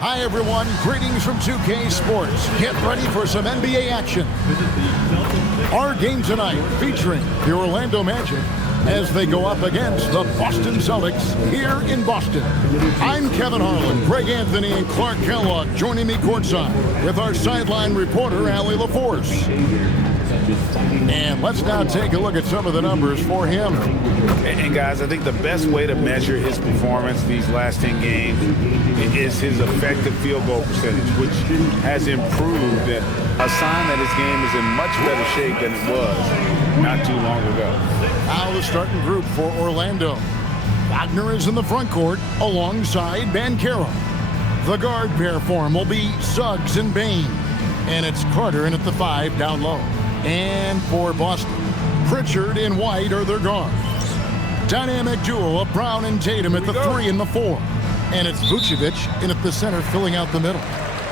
Hi, everyone. Greetings from 2K Sports. Get ready for some NBA action. Our game tonight featuring the Orlando Magic as they go up against the Boston Celtics here in Boston. I'm Kevin Harlan, Greg Anthony, and Clark Kellogg joining me courtside with our sideline reporter, Allie LaForce. And let's now take a look at some of the numbers for him. And guys, I think the best way to measure his performance these last 10 games is his effective field goal percentage, which has improved. A sign that his game is in much better shape than it was not too long ago. Now the starting group for Orlando. Wagner is in the front court alongside Banchero. The guard pair for him will be Suggs and Bain. And it's Carter in at the 5 down low. And for Boston, Pritchard and White are their guards. Dynamic duo of Brown and Tatum at the 3 and the 4. And it's Vucevic in at the center filling out the middle.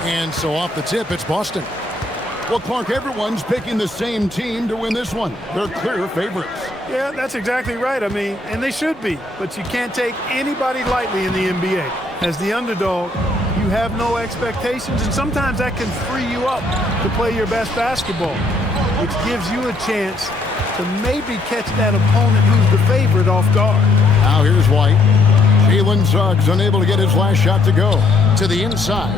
And so off the tip, it's Boston. Well, Clark, everyone's picking the same team to win this one. They're clear favorites. Yeah, that's exactly right. I mean, and they should be. But you can't take anybody lightly in the NBA. As the underdog, you have no expectations, and sometimes that can free you up to play your best basketball, which gives you a chance to maybe catch that opponent who's the favorite off guard. Now here's White. Jalen Suggs unable to get his last shot to go. To the inside.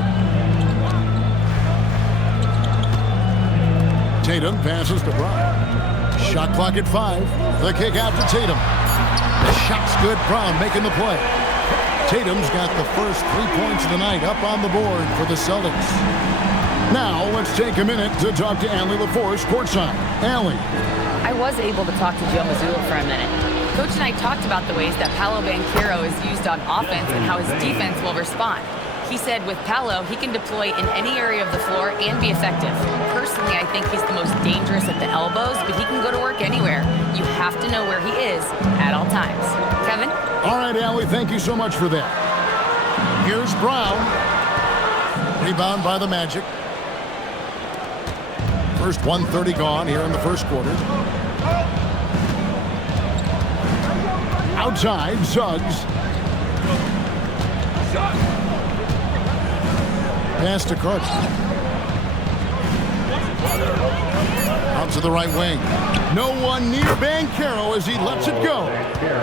Tatum passes to Brown. Shot clock at 5. The kick out to Tatum. The shot's good. Brown making the play. Tatum's got the first 3 points of the night up on the board for the Celtics. Now let's take a minute to talk to Allie LaForce courtside. Allie. I was able to talk to Joe Mazzulla for a minute. Coach and I talked about the ways that Paolo Banchero is used on offense and how his defense will respond. He said with Paolo, he can deploy in any area of the floor and be effective. Personally, I think he's the most dangerous at the elbows, but he can go to work anywhere. You have to know where he is at all times. Kevin? All right, Allie, thank you so much for that. Here's Brown. Rebound by the Magic. First 1:30 gone here in the first quarter. Outside, Suggs. Pass to Carter. Out to the right wing. No one near Banchero as he lets it go.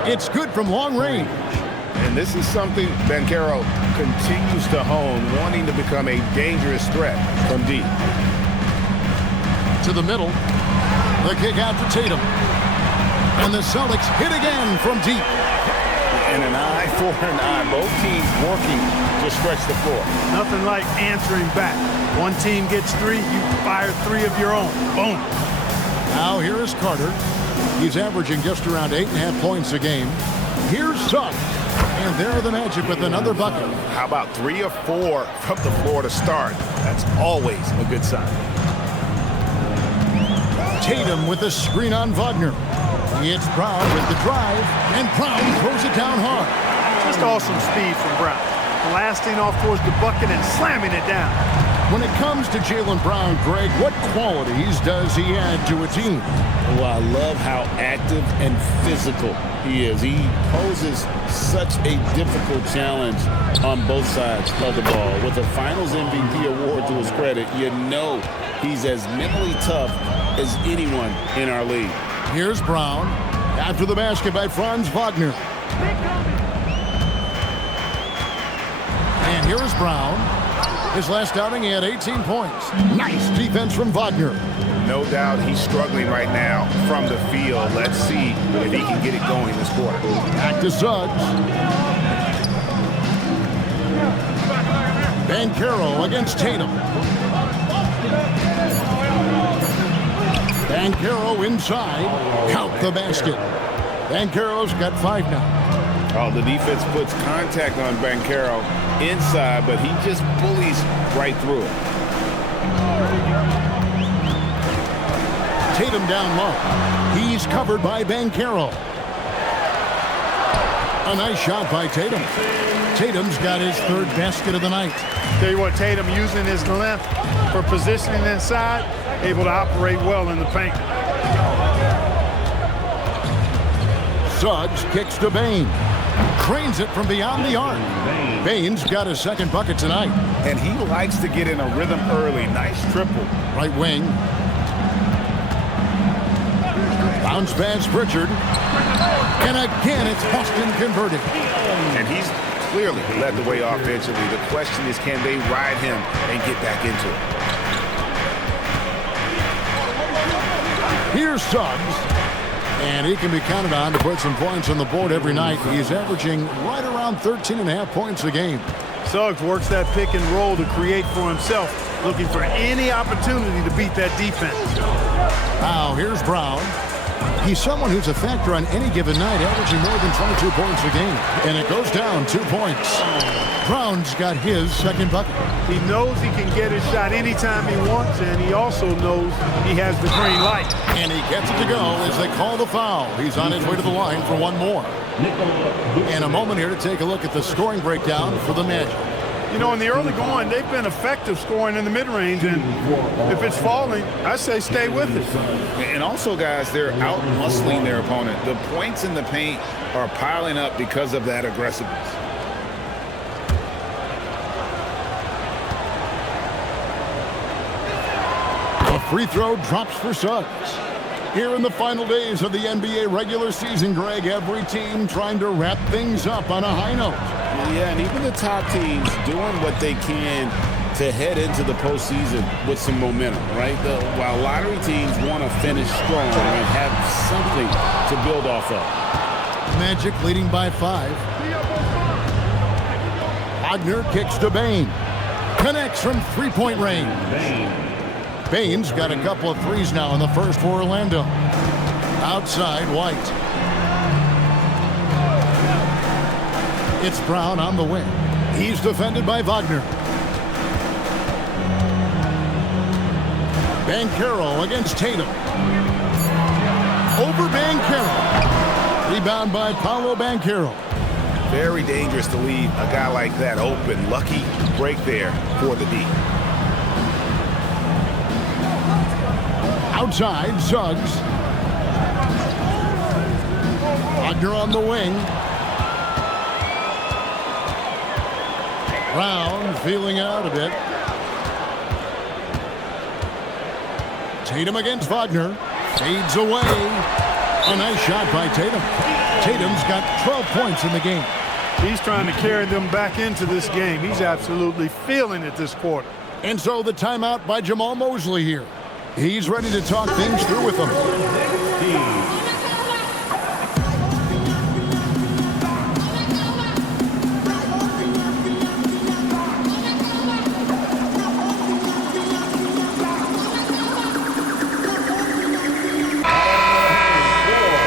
It's good from long range. And this is something Banchero continues to hone, wanting to become a dangerous threat from deep. To the middle. The kick out to Tatum. And the Celtics hit again from deep. And an eye for an eye. Both teams working to stretch the floor. Nothing like answering back. One team gets 3, you fire 3 of your own. Boom. Now here is Carter. He's averaging just around 8.5 points a game. Here's Suggs. And there are the Magic with another bucket. How about 3 or 4 from the floor to start? That's always a good sign. Tatum with a screen on Wagner. It's Brown with the drive, and Brown throws it down hard. Just awesome speed from Brown. Blasting off towards the bucket and slamming it down. When it comes to Jaylen Brown, Greg, what qualities does he add to a team? Well, I love how active and physical he is. He poses such a difficult challenge on both sides of the ball. With a Finals MVP award to his credit, you know he's as mentally tough as anyone in our league. Here's Brown. After the basket by Franz Wagner. And here is Brown. His last outing, he had 18 points. Nice defense from Wagner. No doubt he's struggling right now from the field. Let's see if he can get it going this quarter. Back to Suggs. Banchero against Tatum. Banchero inside. Count the basket. Banchero's got 5 now. Oh, the defense puts contact on Banchero inside, but he just bullies right through it. Tatum down low. He's covered by Banchero. A nice shot by Tatum. Tatum's got his 3rd basket of the night. Tell you what, Tatum using his length for positioning inside, able to operate well in the paint. Suggs kicks to Bain. Cranes it from beyond the arc. Baines got his second bucket tonight. And he likes to get in a rhythm early. Nice triple. Right wing. Bounce pass Pritchard. And again, it's Boston converted. And he's clearly led the way offensively. The question is, can they ride him and get back into it? Here's Suggs. And he can be counted on to put some points on the board every night. He's averaging right around 13.5 points a game. Suggs works that pick and roll to create for himself, looking for any opportunity to beat that defense. Now, here's Brown. He's someone who's a factor on any given night, averaging more than 22 points a game. And it goes down 2 points. Brown's got his second bucket. He knows he can get his shot anytime he wants, and he also knows he has the green light. And he gets it to go as they call the foul. He's on his way to the line for one more. And a moment here to take a look at the scoring breakdown for the Magic. You know, in the early going, they've been effective scoring in the mid-range, and if it's falling, I say stay with it. And also, guys, they're out-muscling their opponent. The points in the paint are piling up because of that aggressiveness. A free throw drops for Suggs. Here in the final days of the NBA regular season, Greg, every team trying to wrap things up on a high note. Yeah, and even the top teams doing what they can to head into the postseason with some momentum, right? While lottery teams want to finish strong and have something to build off of. Magic leading by 5. Wagner kicks to Bane. Connects from three-point range. Baines got a couple of threes now in the first for Orlando. Outside, White. It's Brown on the wing. He's defended by Wagner. Banchero against Tatum. Over Banchero. Rebound by Paolo Banchero. Very dangerous to leave a guy like that open. Lucky break there for the D. Outside, Suggs. Wagner on the wing. Brown feeling it out a bit. Tatum against Wagner. Fades away. A nice shot by Tatum. Tatum's got 12 points in the game. He's trying to carry them back into this game. He's absolutely feeling it this quarter. And so the timeout by Jamal Mosley here. He's ready to talk things through with them.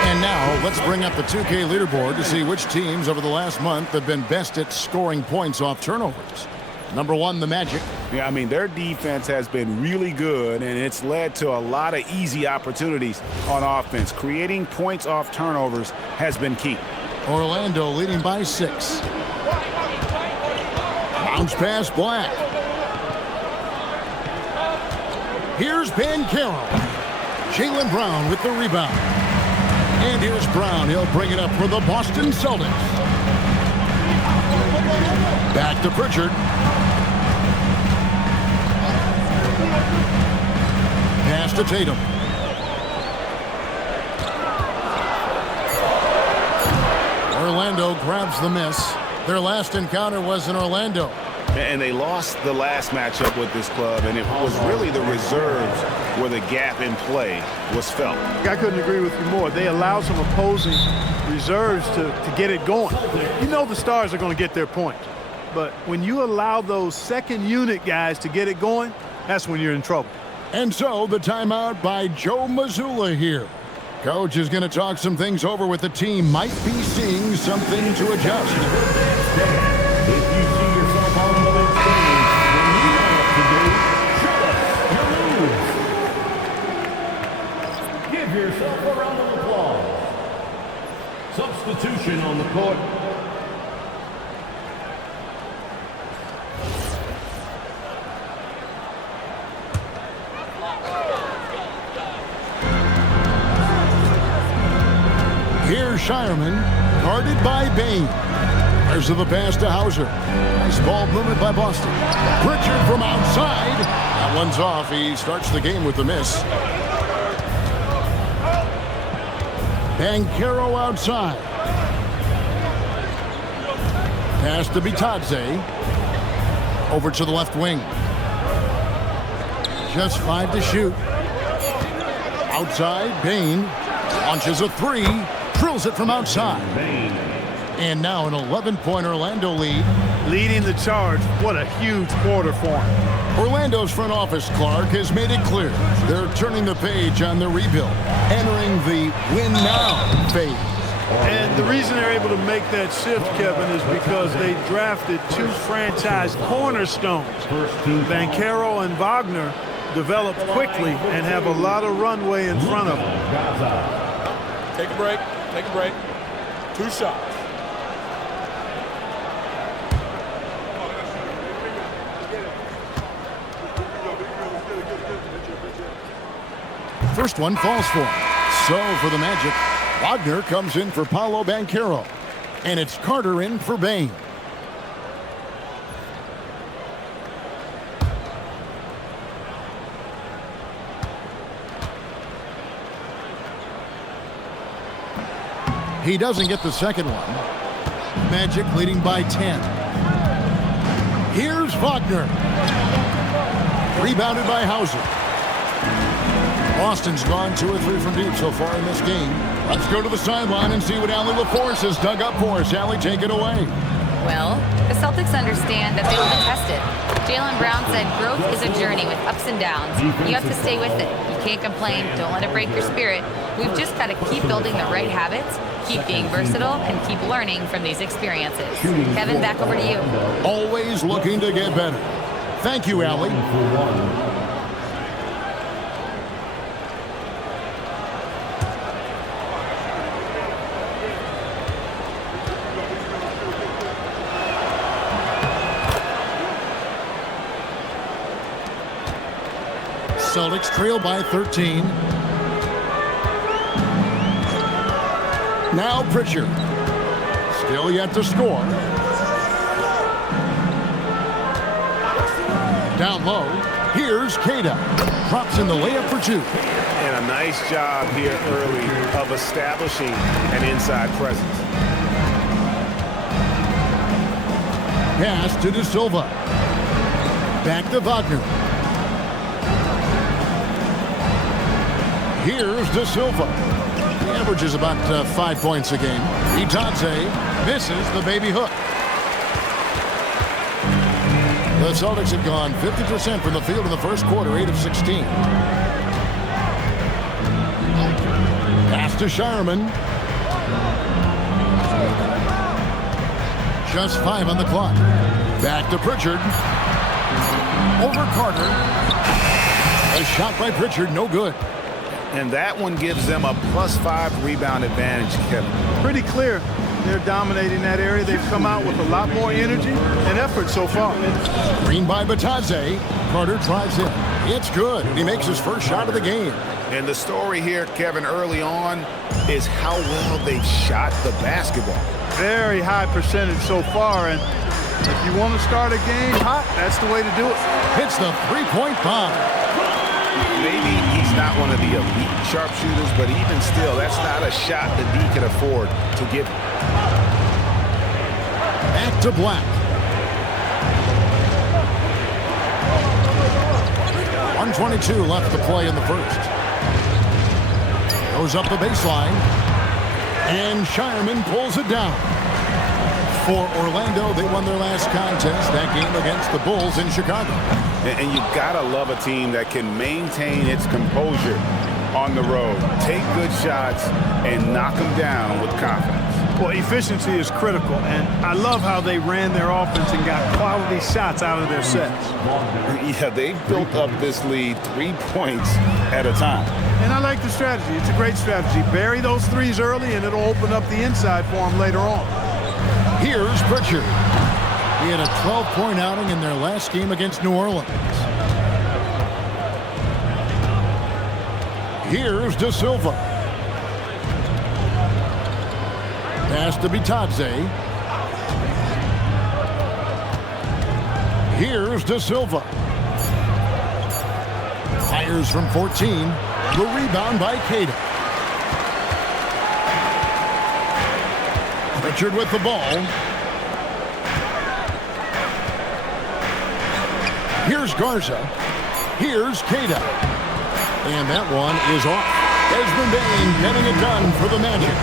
And now let's bring up the 2K leaderboard to see which teams over the last month have been best at scoring points off turnovers. Number 1, the Magic. Yeah, I mean, their defense has been really good, and it's led to a lot of easy opportunities on offense. Creating points off turnovers has been key. Orlando leading by 6. Bounce pass Black. Here's Banchero. Jaylen Brown with the rebound. And here's Brown. He'll bring it up for the Boston Celtics. Back to Pritchard. Pass to Tatum. Orlando grabs the miss. Their last encounter was in Orlando. And they lost the last matchup with this club, and it was really the reserves where the gap in play was felt. I couldn't agree with you more. They allow some opposing reserves to get it going. You know the stars are going to get their point. But when you allow those second unit guys to get it going, that's when you're in trouble. And so the timeout by Joe Mazzulla here. Coach is going to talk some things over with the team. Might be seeing something to adjust. If you see yourself on the big stage, then you know what to do. Show us your moves. Give yourself a round of applause. Substitution on the court. Here's Shireman. Guarded by Bain. There's the pass to Hauser. Nice ball movement by Boston. Pritchard from outside. That one's off. He starts the game with the miss. Banchero outside. Pass to Bitadze. Over to the left wing. Just 5 to shoot. Outside, Bain launches a 3. Drills it from outside. And now an 11-point Orlando lead. Leading the charge. What a huge quarter for him. Orlando's front office, Clark, has made it clear they're turning the page on the rebuild, entering the win-now phase. And the reason they're able to make that shift, Kevin, is because they drafted 2 franchise cornerstones. Banchero and Wagner developed quickly and have a lot of runway in front of them. Take a break. Take a break. 2 shots. First one falls for him. So for the Magic, Wagner comes in for Paolo Banchero. And it's Carter in for Bain. He doesn't get the second one. Magic leading by 10. Here's Wagner. Rebounded by Hauser. Boston's gone 2 or 3 from deep so far in this game. Let's go to the sideline and see what Allie LaForce has dug up for us. Allie, take it away. Well, the Celtics understand that they will be tested. Jaylen Brown said growth is a journey with ups and downs. You have to stay with it. You can't complain. Don't let it break your spirit. We've just got to keep building the right habits, keep being versatile, and keep learning from these experiences. Kevin, back over to you. Always looking to get better. Thank you, Allie. Celtics trail by 13. Now Pritchard. Still yet to score. Down low. Here's Queta. Drops in the layup for 2. And a nice job here early of establishing an inside presence. Pass to De Silva. Back to Wagner. Here's De Silva. He averages about 5 points a game. Bitadze misses the baby hook. The Celtics have gone 50% from the field in the first quarter, 8 of 16. Pass to Shireman. Just 5 on the clock. Back to Pritchard. Over Carter. A shot by Pritchard, no good. And that one gives them a +5 rebound advantage, Kevin. Pretty clear. They're dominating that area. They've come out with a lot more energy and effort so far. Green by Bitadze. Carter drives in. It's good. He makes his first shot of the game. And the story here, Kevin, early on is how well they've shot the basketball. Very high percentage so far. And if you want to start a game hot, that's the way to do it. Hits the 3-point bomb. Maybe he's not one of the elite sharpshooters, but even still, that's not a shot that he can afford to give. Back to Black. 1:22 left to play in the first. Goes up the baseline. And Shireman pulls it down. For Orlando, they won their last contest, that game against the Bulls in Chicago. And you gotta love a team that can maintain its composure on the road, take good shots, and knock them down with confidence. Well, efficiency is critical, and I love how they ran their offense and got quality shots out of their sets. Yeah, they built up this lead 3 points at a time. And I like the strategy. It's a great strategy. Bury those threes early, and it'll open up the inside for them later on. Here's Pritchard. He had a 12-point outing in their last game against New Orleans. Here's De Silva. Pass to Bitadze. Here's De Silva. Fires from 14. The rebound by Keita. Richard with the ball. Here's Garza. Here's Keita. And that one is off. Desmond Bane getting it done for the Magic.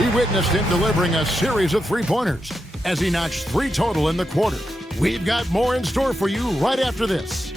We witnessed him delivering a series of three-pointers as he notched 3 total in the quarter. We've got more in store for you right after this.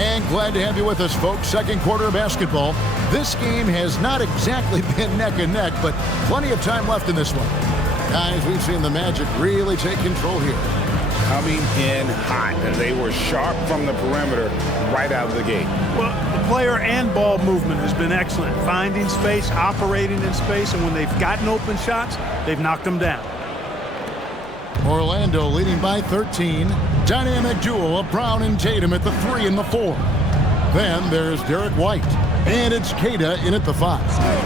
And glad to have you with us, folks. Second quarter of basketball. This game has not exactly been neck and neck, but plenty of time left in this one. Guys, we've seen the Magic really take control here. Coming in hot, and they were sharp from the perimeter right out of the gate. Well, the player and ball movement has been excellent. Finding space, operating in space, and when they've gotten open shots, they've knocked them down. Orlando leading by 13. Dynamic duel of Brown and Tatum at the 3 and the 4. Then there's Derek White. And it's Keita in at the 5.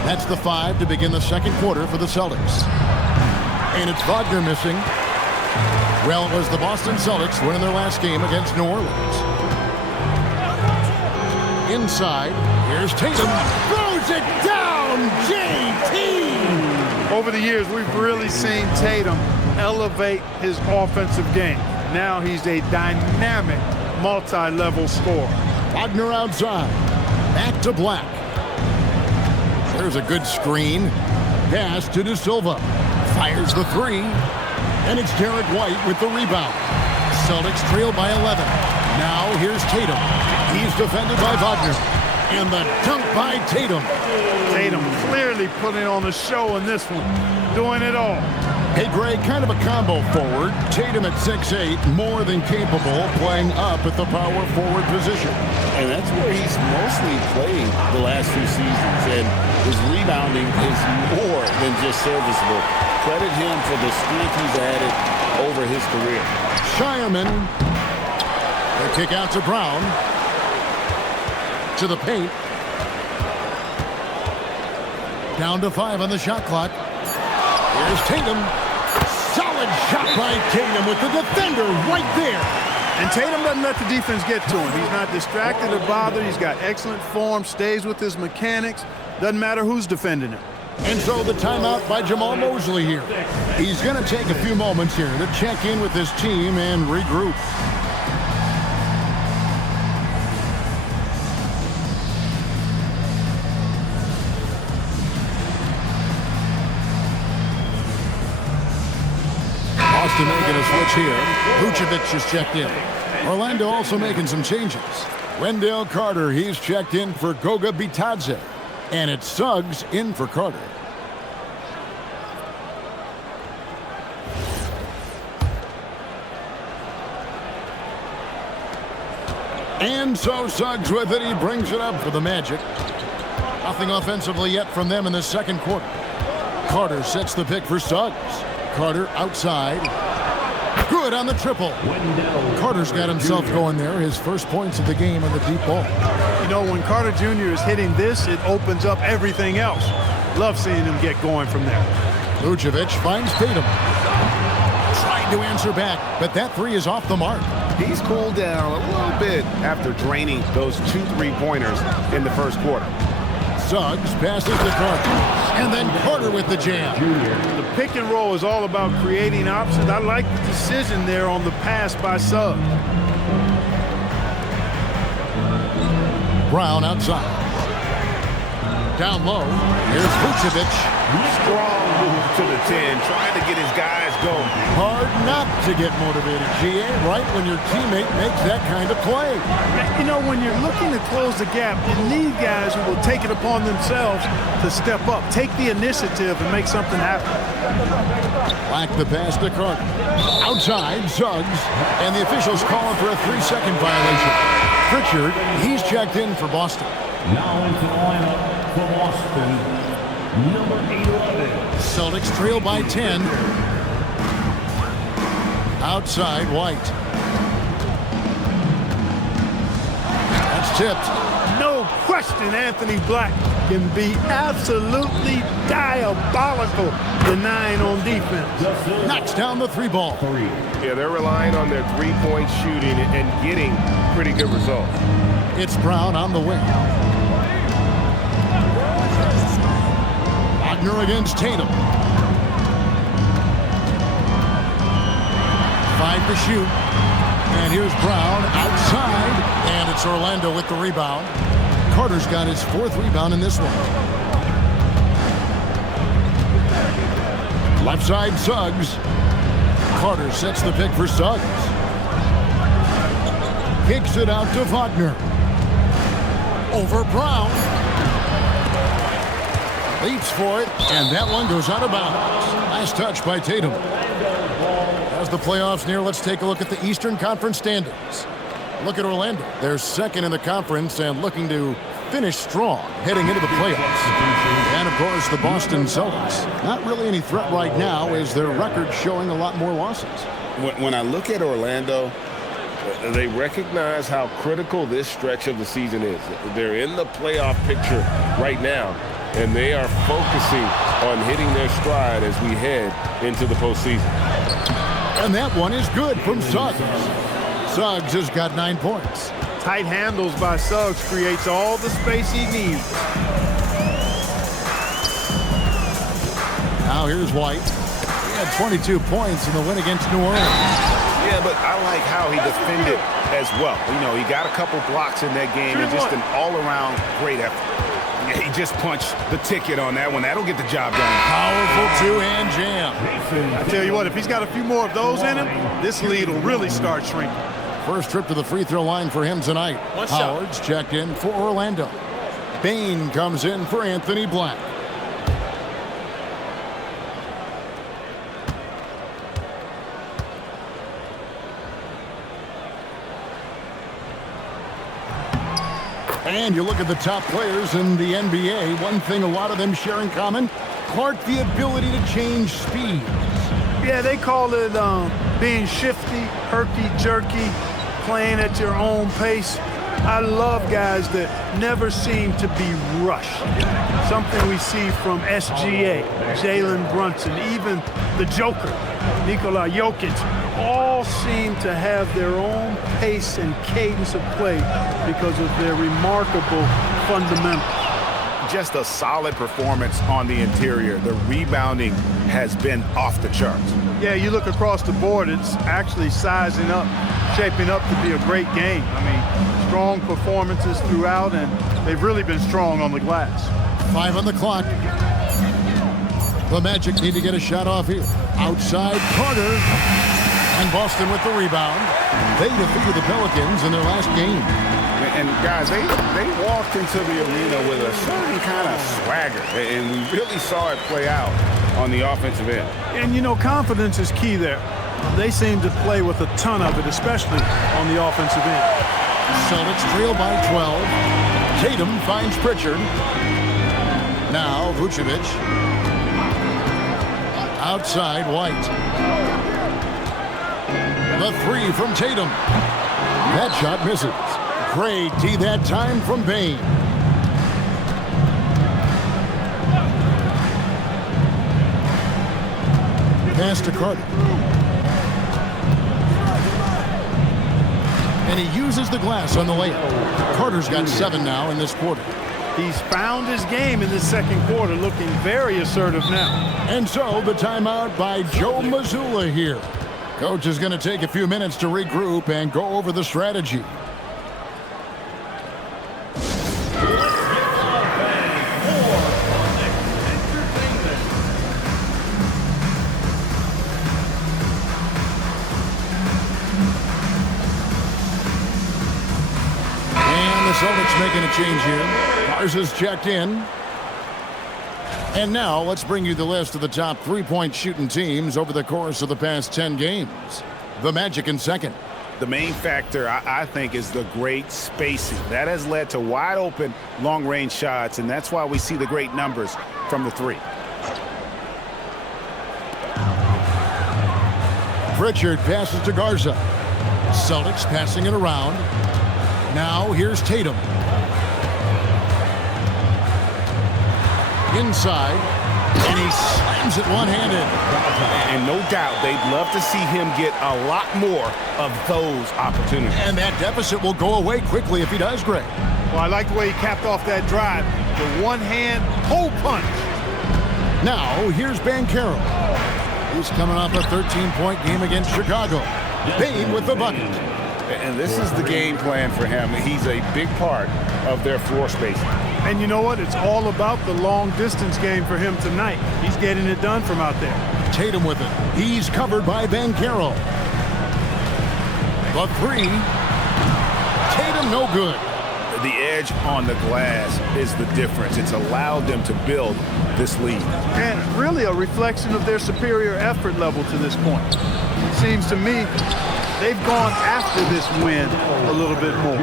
That's the 5 to begin the second quarter for the Celtics. And it's Wagner missing. Well, it was the Boston Celtics winning their last game against New Orleans. Inside, here's Tatum. Throws it down, JT! Over the years, we've really seen Tatum elevate his offensive game. Now he's a dynamic, multi-level scorer. Wagner outside. Back to Black. There's a good screen. Pass to De Silva. Fires the 3. And it's Derek White with the rebound. Celtics trail by 11. Now here's Tatum. He's defended by Wagner. And the dunk by Tatum. Tatum clearly putting on a show in this one. Doing it all. Hey, Greg, kind of a combo forward. Tatum at 6'8", more than capable, playing up at the power forward position. And that's where he's mostly played the last 2 seasons. And his rebounding is more than just serviceable. Credit him for the strength he's added over his career. Shireman. The kick out to Brown. To the paint. Down to 5 on the shot clock. Here's Tatum. Solid shot by Tatum with the defender right there. And Tatum doesn't let the defense get to him. He's not distracted or bothered. He's got excellent form, stays with his mechanics. Doesn't matter who's defending him. And so the timeout by Jamal Mosley here. He's going to take a few moments here to check in with his team and regroup. Boston making a switch here. Vucevic is checked in. Orlando also making some changes. Wendell Carter, he's checked in for Goga Bitadze. And it's Suggs in for Carter. And so Suggs with it. He brings it up for the Magic. Nothing offensively yet from them in the second quarter. Carter sets the pick for Suggs. Carter outside. Good on the triple. Carter's got himself going there. His first points of the game on the deep ball. You know, when Carter Jr. is hitting this, it opens up everything else. Love seeing him get going from there. Vucevic finds Tatum. Tried to answer back, but that 3 is off the mark. He's cooled down a little bit after draining those 2 3-pointers in the first quarter. Suggs passes to Carter. And then Carter with the jam. The pick and roll is all about creating options. I like the decision there on the pass by Suggs. Brown outside. Down low. Here's Vucevic. Strong move to the 10, trying to get his guys going. Hard not to get motivated, GA, right when your teammate makes that kind of play. You know, when you're looking to close the gap, you need guys who will take it upon themselves to step up, take the initiative, and make something happen. Black the pass to Carter. Outside, Suggs, and the officials calling for a 3-second violation. Pritchard, he's checked in for Boston. Now into the lineup for Boston, number 811. Celtics trail by 10. Outside, White. That's tipped. No question Anthony Black can be absolutely diabolical, the 9 on defense. Knocks down the 3 ball. Yeah, they're relying on their three-point shooting and getting pretty good results. It's Brown on the wing. Wagner against Tatum. 5 to shoot. And here's Brown outside. And it's Orlando with the rebound. Carter's got his 4th rebound in this one. Left side, Suggs. Carter sets the pick for Suggs. Kicks it out to Wagner. Over Brown. Leaps for it, and that one goes out of bounds. Nice touch by Tatum. As the playoffs near, let's take a look at the Eastern Conference standings. Look at Orlando. They're second in the conference and looking to finish strong heading into the playoffs. And, of course, the Boston Celtics. Not really any threat right now as their record showing a lot more losses. When I look at Orlando, they recognize how critical this stretch of the season is. They're in the playoff picture right now, and they are focusing on hitting their stride as we head into the postseason. And that one is good from Suggs. Suggs has got 9 points. Tight handles by Suggs creates all the space he needs. Now here's White. He had 22 points in the win against New Orleans. Yeah, but I like how he defended as well. You know, he got a couple blocks in that game and just an all-around great effort. Yeah, he just punched the ticket on that one. That'll get the job done. Powerful two-hand jam. I tell you what, if he's got a few more of those in him, this lead will really start shrinking. First trip to the free throw line for him tonight. Howard's checked in for Orlando. Bain comes in for Anthony Black. And you look at the top players in the NBA, one thing a lot of them share in common, Clark, the ability to change speeds. Yeah, they call it being shifty, herky-jerky, playing at your own pace. I love guys that never seem to be rushed. Something we see from SGA, Jalen Brunson, even the Joker, Nikola Jokic, all seem to have their own pace and cadence of play because of their remarkable fundamentals. Just a solid performance on the interior. The rebounding has been off the charts. Yeah, you look across the board, it's actually sizing up, shaping up to be a great game. I mean, strong performances throughout, and they've really been strong on the glass. 5 on the clock. The Magic need to get a shot off here. Outside, Carter. And Boston with the rebound. They defeated the Pelicans in their last game. And guys, they walked into the arena with a certain kind of swagger, and we really saw it play out on the offensive end. And, you know, confidence is key there. They seem to play with a ton of it, especially on the offensive end. Celtics trail by 12. Tatum finds Pritchard. Now Vucevic. Outside, White. The 3 from Tatum. That shot misses. Great D that time from Bain. Pass to Carter. And he uses the glass on the layup. Carter's got 7 now in this quarter. He's found his game in this second quarter, looking very assertive now. And so the timeout by Joe Mazzulla here. Coach is going to take a few minutes to regroup and go over the strategy. Celtics making a change here. Garza's checked in. And now let's bring you the list of the top three-point shooting teams over the course of the past 10 games. The Magic in second. the main factor, I think, is the great spacing. That has led to wide open, long-range shots, and that's why we see the great numbers from the three. Pritchard passes to Garza. Celtics passing it around. Now here's Tatum. Inside, and he slams it one-handed. And no doubt they'd love to see him get a lot more of those opportunities. And that deficit will go away quickly if he does, Greg. Well, I like the way he capped off that drive. The one-hand hole punch. Now here's Banchero. He's coming off a 13-point game against Chicago. Bain with the bucket. And this is the game plan for him. He's a big part of their floor spacing. And you know what? It's all about the long-distance game for him tonight. He's getting it done from out there. Tatum with it. He's covered by Banchero. The three. Tatum no good. The edge on the glass is the difference. It's allowed them to build this lead. And really a reflection of their superior effort level to this point. It seems to me they've gone after this win a little bit more.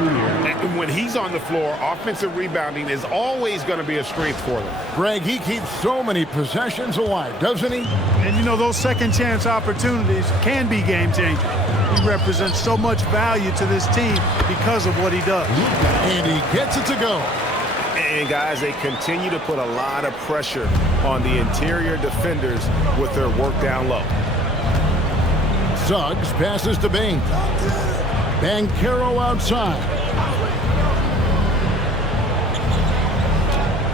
And when he's on the floor, offensive rebounding is always going to be a strength for them. Greg, he keeps so many possessions alive, doesn't he? And you know, those second chance opportunities can be game changing. He represents so much value to this team because of what he does. And he gets it to go. And guys, they continue to put a lot of pressure on the interior defenders with their work down low. Suggs passes to Bain. Banchero outside.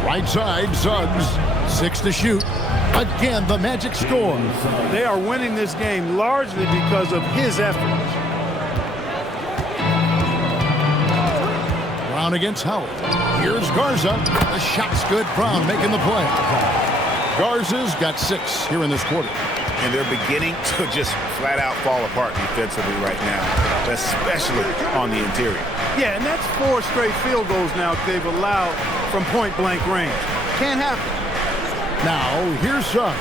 Right side, Suggs. 6 to shoot. Again, the Magic scores. They are winning this game largely because of his efforts. Brown against Howard. Here's Garza. The shot's good. Brown making the play. Garza's got 6 here in this quarter. And they're beginning to just flat out fall apart defensively right now, especially on the interior. Yeah, and that's 4 straight field goals now they've allowed from point-blank range. Can't happen. Now, here's Suggs.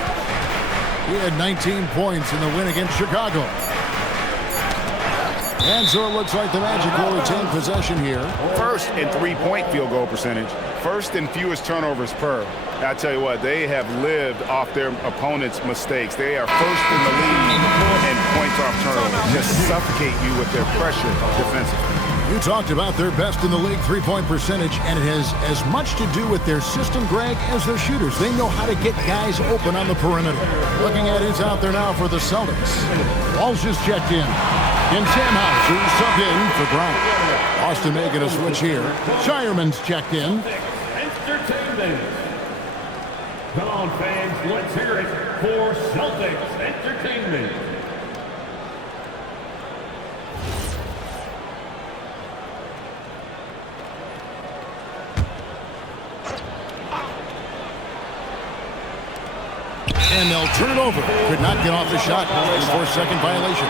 He had 19 points in the win against Chicago. And so it looks like the Magic will retain possession here. First in three-point field goal percentage. First in fewest turnovers per. I tell you what, they have lived off their opponent's mistakes. They are first in the league in points off turnovers. Just suffocate you with their pressure defensively. You talked about their best in the league three-point percentage, and it has as much to do with their system, Greg, as their shooters. They know how to get guys open on the perimeter. Looking at who's out there now for the Celtics. Walsh is checked in. And Sam Hauser subbed in for Brown. Austin making a switch here. Shireman's checked in. Entertainment. Come on, fans, let's hear it for Celtics Entertainment. And they'll turn it over. Could not get off the shot. 4-second violation.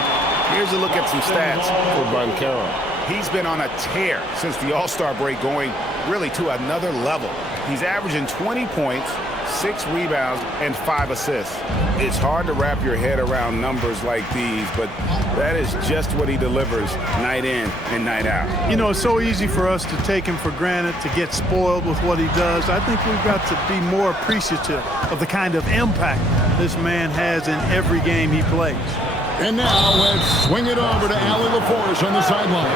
Here's a look at some stats for Banchero. He's been on a tear since the All-Star break, going really to another level. He's averaging 20 points, 6 rebounds, and 5 assists. It's hard to wrap your head around numbers like these, but that is just what he delivers night in and night out. You know, it's so easy for us to take him for granted, to get spoiled with what he does. I think we've got to be more appreciative of the kind of impact this man has in every game he plays. And now let's swing it over to Allie LaForce on the sideline.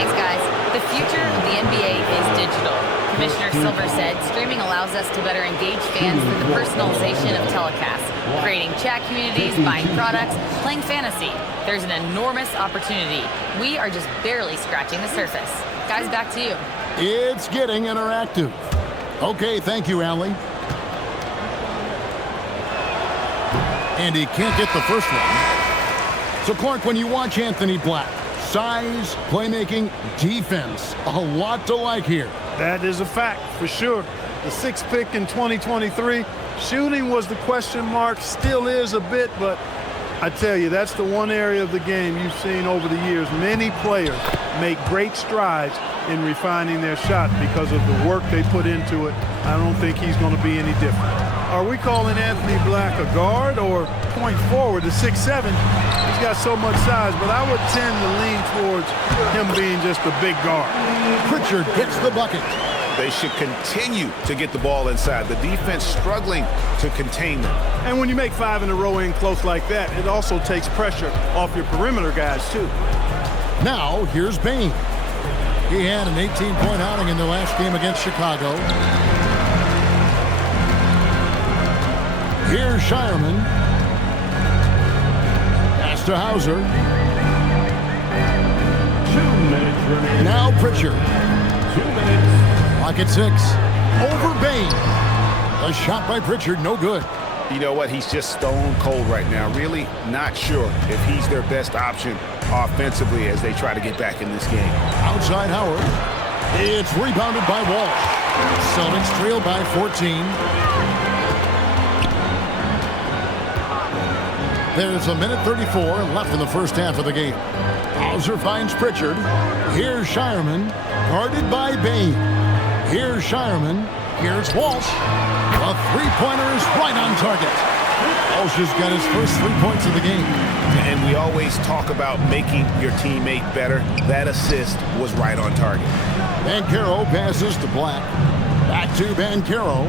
Thanks, guys. The future of the NBA is digital. Commissioner Silver said streaming allows us to better engage fans through the personalization of telecasts, creating chat communities, buying products, playing fantasy. There's an enormous opportunity. We are just barely scratching the surface. Guys, back to you. It's getting interactive. Okay, thank you, Allie. And he can't get the first one. So, Clark, when you watch Anthony Black, size, playmaking, defense, a lot to like here. That is a fact, for sure. The 6th pick in 2023, shooting was the question mark, still is a bit, but I tell you, that's the one area of the game you've seen over the years. Many players make great strides in refining their shot because of the work they put into it. I don't think he's going to be any different. Are we calling Anthony Black a guard or point forward, a 6'7"? He's got so much size, but I would tend to lean towards him being just a big guard. Pritchard gets the bucket. They should continue to get the ball inside. The defense struggling to contain them. And when you make 5 in a row in close like that, it also takes pressure off your perimeter guys, too. Now, here's Bain. He had an 18-point outing in the last game against Chicago. Here's Shireman. Pass to Hauser. 2 minutes remaining. Now Pritchard. 2 minutes. Clock at 6. Over Bain. A shot by Pritchard, no good. You know what? He's just stone cold right now. Really not sure if he's their best option offensively as they try to get back in this game. Outside Howard. It's rebounded by Walsh. Celtics trail by 14. There's a minute 34 left in the first half of the game. Hauser finds Pritchard. Here's Shireman, guarded by Bain. Here's Shireman. Here's Walsh. A three-pointer is right on target. Walsh has got his first 3 points of the game. And we always talk about making your teammate better. That assist was right on target. Banchero passes to Black. Back to Banchero.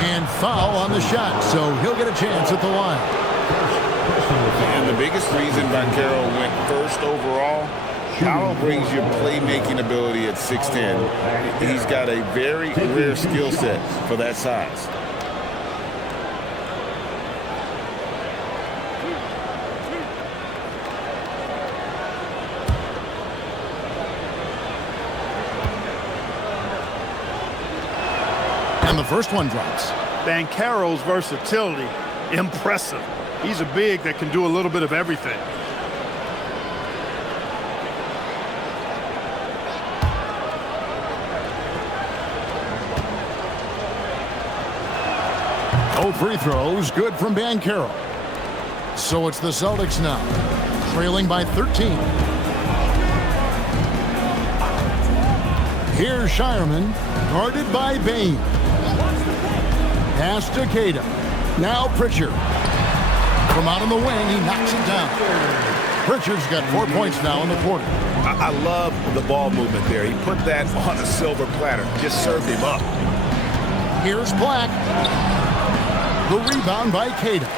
And foul on the shot, so he'll get a chance at the line. And the biggest reason Banchero went first overall, Paolo brings your playmaking ability at 6'10". He's got a very rare skill set for that size. And the first one drops. Banchero's versatility, impressive. He's a big that can do a little bit of everything. No free throws, good from Banchero. So it's the Celtics now, trailing by 13. Here's Shireman, guarded by Bain. Pass to Queta. Now Pritchard. From out on the wing, he knocks it down. Pritchard's got 4 points now in the quarter. I love the ball movement there. He put that on a silver platter. Just served him up. Here's Black. The rebound by Queta.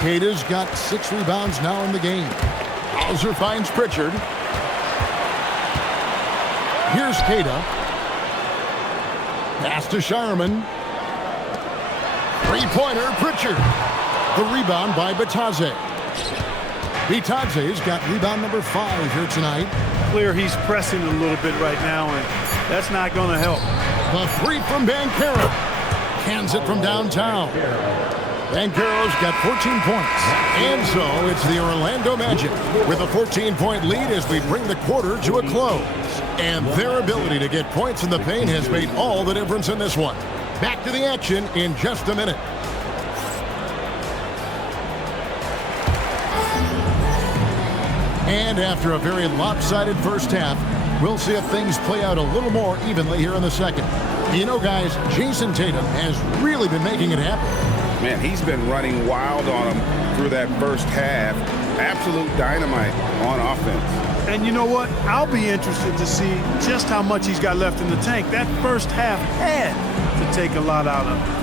Queta's got 6 rebounds now in the game. Hauser finds Pritchard. Here's Queta. Pass to Shireman. Three-pointer, Pritchard. The rebound by Bitadze. Bitadze's got rebound number 5 here tonight. Clear he's pressing a little bit right now, and that's not going to help. The three from Banchero. Cans it from downtown. Banchero's got 14 points. And so it's the Orlando Magic with a 14-point lead as we bring the quarter to a close. And their ability to get points in the paint has made all the difference in this one. Back to the action in just a minute. And after a very lopsided first half, we'll see if things play out a little more evenly here in the second. You know, guys, Jason Tatum has really been making it happen. Man, he's been running wild on him through that first half. Absolute dynamite on offense. And you know what? I'll be interested to see just how much he's got left in the tank. That first half had to take a lot out of him.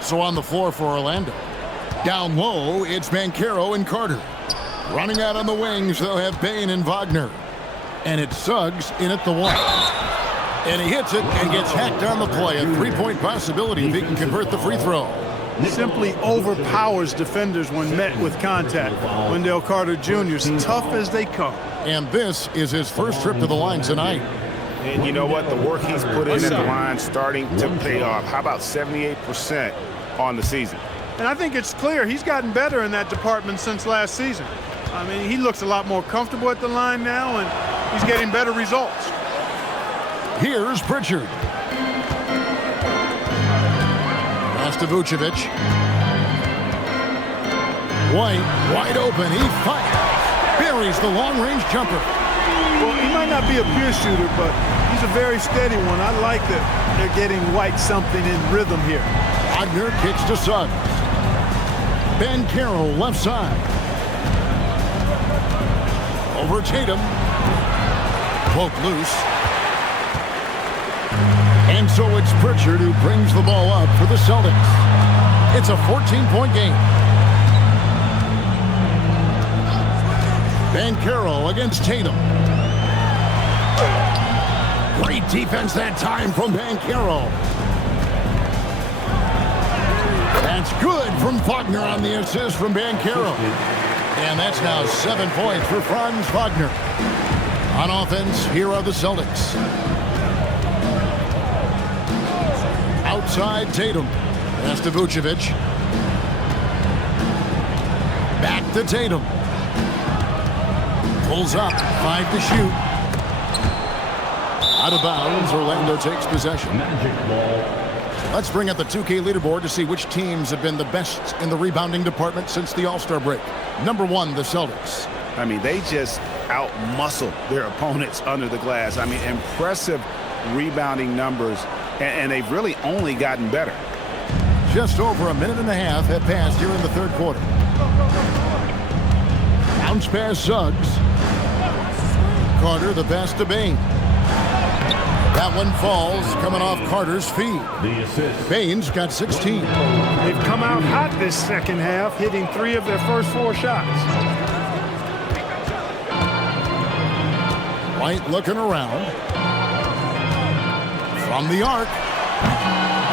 So on the floor for Orlando. Down low, it's Banchero and Carter. Running out on the wings, they'll have Bain and Wagner. And it's Suggs in at the 1. And he hits it and gets hacked on the play. A three-point possibility if he can convert the free throw. Simply overpowers defenders when met with contact. Wendell Carter Jr. is tough as they come. And this is his first trip to the line tonight. And you know what? The work he's put in at the line starting to pay off. How about 78% on the season? And I think it's clear he's gotten better in that department since last season. I mean, he looks a lot more comfortable at the line now, and he's getting better results. Here's Pritchard. Pass to Vucevic. White, wide open. He fires. Buries the long-range jumper. Well, he might not be a pure shooter, but he's a very steady one. I like that they're getting White something in rhythm here. Wagner kicks to Suggs. Ben Carroll left side. Over Tatum. Poke loose. And so it's Pritchard who brings the ball up for the Celtics. It's a 14-point game. Ben Carroll against Tatum. Great defense that time from Ben Carroll. That's good from Wagner on the assist from Ben Carroll. And that's now 7 points for Franz Wagner. On offense, here are the Celtics. Outside Tatum. Pass to Vucevic. Back to Tatum. Pulls up, 5 to shoot. Out of bounds, Orlando takes possession. Magic ball. Let's bring up the 2K leaderboard to see which teams have been the best in the rebounding department since the All-Star break. Number 1, the Celtics. I mean, they just out-muscle their opponents under the glass. I mean, impressive rebounding numbers, and they've really only gotten better. Just over a minute and a half have passed here in the third quarter. Bounce pass Suggs. Carter, the pass to Bane. That one falls, coming off Carter's feet. The assist. Bane's got 16. They've come out hot this second half, hitting 3 of their first 4 shots. White looking around. From the arc.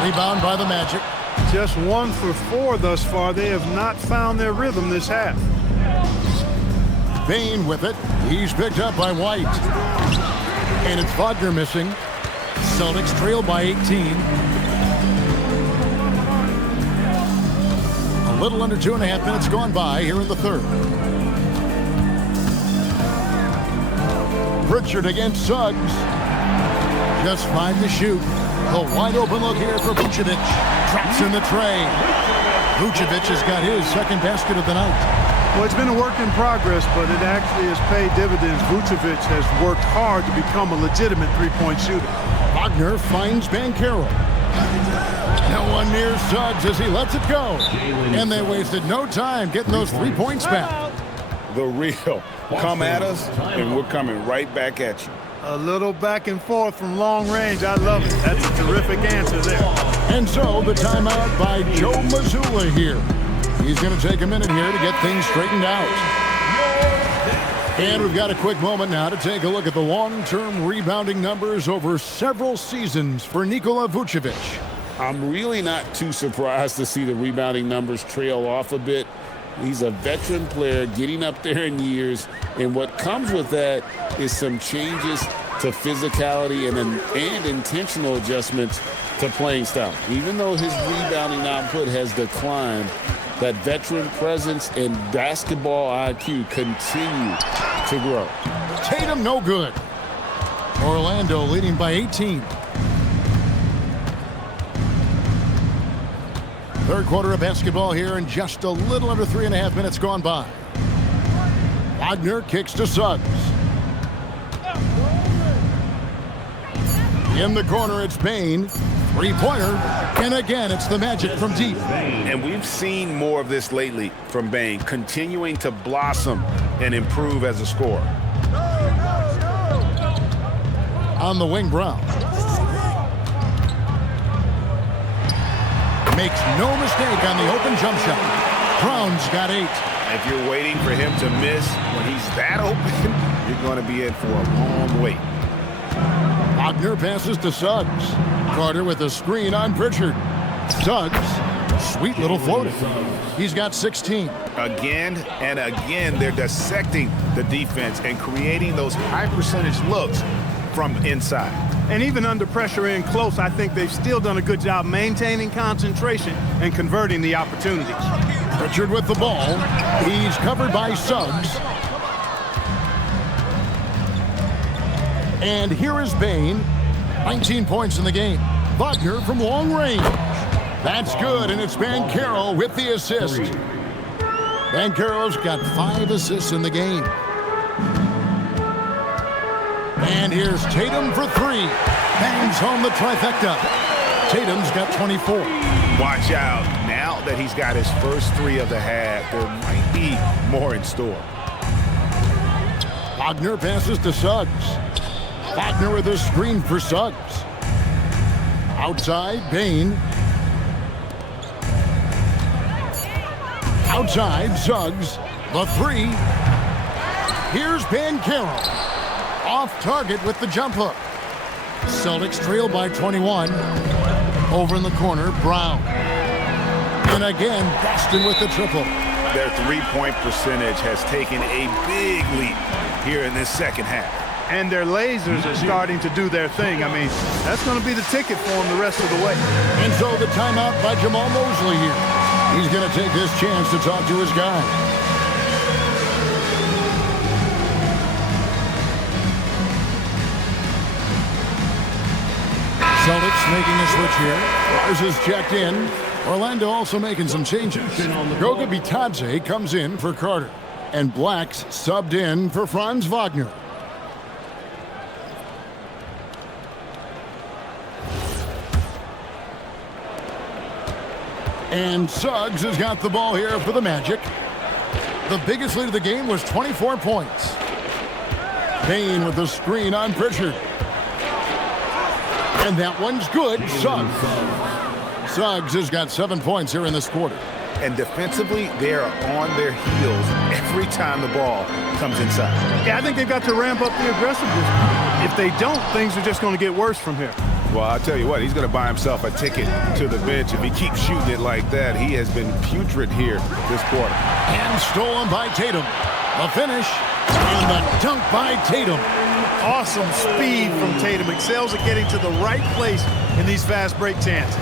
Rebound by the Magic. Just 1 for 4 thus far. They have not found their rhythm this half. Bane with it. He's picked up by White. And it's Wagner missing. Celtics trail by 18. A little under 2.5 minutes gone by here in the third. Pritchard against Suggs. Just 5 to shoot. The wide open look here for Vucevic. Traps in the tray. Vucevic has got his second basket of the night. Well, it's been a work in progress, but it actually has paid dividends. Vucevic has worked hard to become a legitimate three-point shooter. Wagner finds Ben Carroll. No one near Suggs as he lets it go. And they wasted no time getting those 3 points back. The real. Come at us, and we're coming right back at you. A little back and forth from long range. I love it. That's a terrific answer there. And so the timeout by Joe Mazzulla here. He's going to take a minute here to get things straightened out. And we've got a quick moment now to take a look at the long-term rebounding numbers over several seasons for Nikola Vucevic. I'm really not too surprised to see the rebounding numbers trail off a bit. He's a veteran player getting up there in years, and what comes with that is some changes to physicality and intentional adjustments to playing style. Even though his rebounding output has declined, that veteran presence and basketball IQ continue to grow. Tatum no good. Orlando leading by 18. Third quarter of basketball here, and just a little under 3.5 minutes gone by. Wagner kicks to Suggs. In the corner, it's Bane. Three-pointer, and again, it's the Magic from deep. And we've seen more of this lately from Bane, continuing to blossom and improve as a scorer. On the wing, Brown. Makes no mistake on the open jump shot. Brown's got 8. If you're waiting for him to miss when he's that open, you're going to be in for a long wait. Wagner passes to Suggs. Carter with a screen on Pritchard. Suggs, sweet little floater. He's got 16. Again and again, they're dissecting the defense and creating those high-percentage looks from inside. And even under pressure in close, I think they've still done a good job maintaining concentration and converting the opportunities. Pritchard with the ball. He's covered by Suggs. And here is Bane. 19 points in the game. Wagner from long range. That's good, and it's Ben Carroll with the assist. Banchero's got 5 assists in the game. And here's Tatum for 3. Bangs home the trifecta. Tatum's got 24. Watch out. Now that he's got his first 3 of the half, there might be more in store. Wagner passes to Suggs. Wagner with a screen for Suggs. Outside, Bane. Outside, Suggs. The 3. Here's Banchero. Off target with the jump hook. Celtics trail by 21. Over in the corner, Brown. And again, Boston with the triple. Their three-point percentage has taken a big leap here in this second half. And their lasers are starting to do their thing. I mean, that's going to be the ticket for them the rest of the way. And so the timeout by Jamal Mosley here. He's going to take this chance to talk to his guy. Celtics making a switch here. Lars is checked in. Orlando also making some changes. Goga Bitadze comes in for Carter. And Black's subbed in for Franz Wagner. And Suggs has got the ball here for the Magic. The biggest lead of the game was 24 points. Bane with the screen on Pritchard. And that one's good. Suggs has got 7 points here in this quarter. And defensively, they are on their heels every time the ball comes inside. Yeah, I think they've got to ramp up the aggressiveness. If they don't, things are just going to get worse from here. Well, I'll tell you what, he's going to buy himself a ticket to the bench. If he keeps shooting it like that, he has been putrid here this quarter. And stolen by Tatum. The finish and the dunk by Tatum. Awesome speed from Tatum. Excels at getting to the right place in these fast break chances.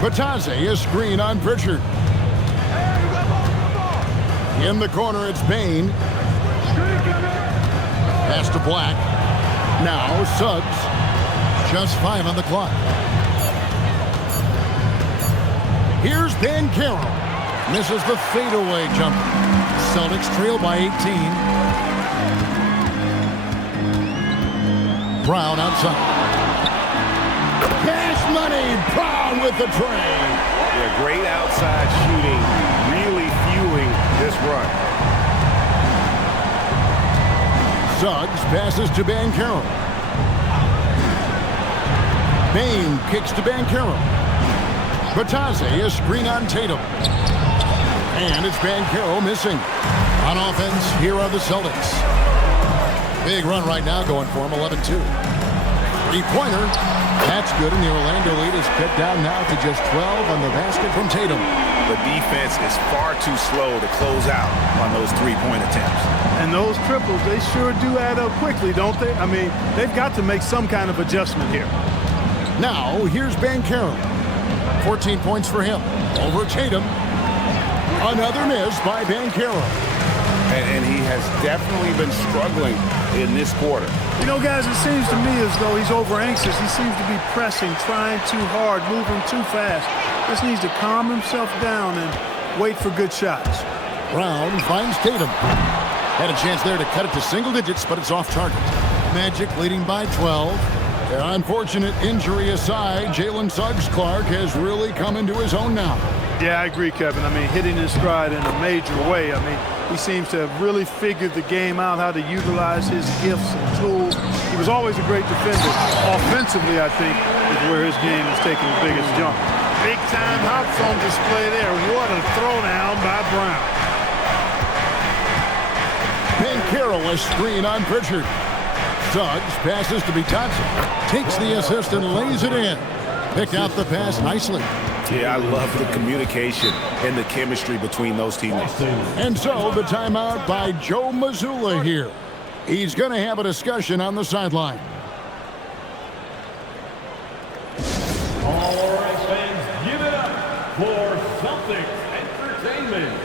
Bitadze is screen on Pritchard. In the corner, it's Bane. Pass to Black. Now Suggs. Just 5 on the clock. Here's Banchero. Misses the fadeaway jumper. Celtics trail by 18. Brown outside. Cash money. Brown with the tray. Yeah, great outside shooting. Really fueling this run. Suggs passes to Banchero. Bane kicks to Banchero. Bitadze is screen on Tatum. And it's Banchero missing. On offense, here are the Celtics. Big run right now going for him, 11-2. Three-pointer. That's good, and the Orlando lead is cut down now to just 12 on the basket from Tatum. The defense is far too slow to close out on those three-point attempts. And those triples, they sure do add up quickly, don't they? I mean, they've got to make some kind of adjustment here. Now, here's Banchero. 14 points for him. Over Tatum. Another miss by Banchero. And he has definitely been struggling in this quarter. You know, guys, it seems to me as though he's over-anxious. He seems to be pressing, trying too hard, moving too fast. Just needs to calm himself down and wait for good shots. Brown finds Tatum. Had a chance there to cut it to single digits, but it's off target. Magic leading by 12. An unfortunate injury aside, Jalen Suggs-Clark has really come into his own now. Yeah, I agree, Kevin. I mean, hitting his stride in a major way. I mean, he seems to have really figured the game out, how to utilize his gifts and tools. He was always a great defender. Offensively, I think, is where his game is taking the biggest jump. Big-time hops on display there. What a throwdown by Brown. Banchero a screen on Pritchard. Suggs passes to Bitadze. Takes the assist and lays it in. Picked out the pass nicely. Yeah, I love the communication and the chemistry between those teammates. And so the timeout by Joe Mazzulla here. He's going to have a discussion on the sideline. All right, fans, give it up for Celtics Entertainment.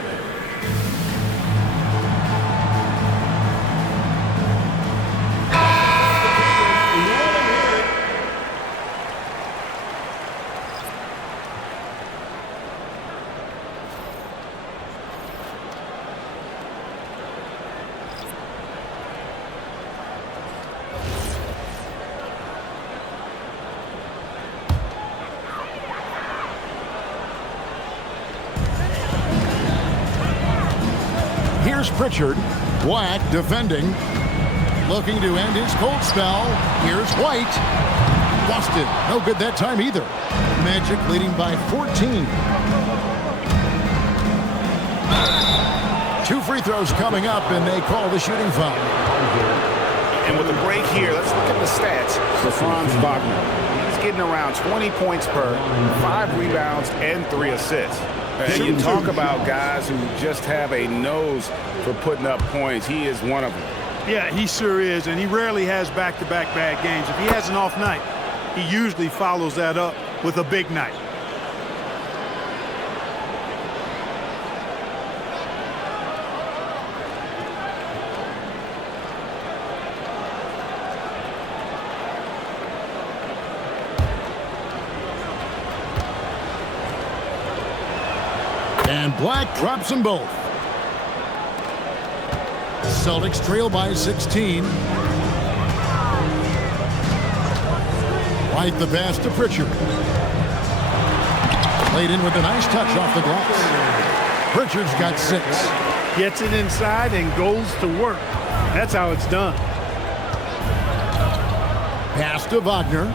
Here's Pritchard. Black defending. Looking to end his cold spell. Here's White. Busted. No good that time either. Magic leading by 14. 2 free throws coming up, and they call the shooting foul. And with the break here, let's look at the stats for Franz Wagner. He's getting around 20 points per, 5 rebounds, and 3 assists. And you talk about guys who just have a nose for putting up points. He is one of them. Yeah, he sure is, and he rarely has back-to-back bad games. If he has an off night, he usually follows that up with a big night. And Black drops them both. Celtics trail by 16. White the pass to Pritchard. Played in with a nice touch off the glass. Pritchard's got 6. Gets it inside and goes to work. That's how it's done. Pass to Wagner.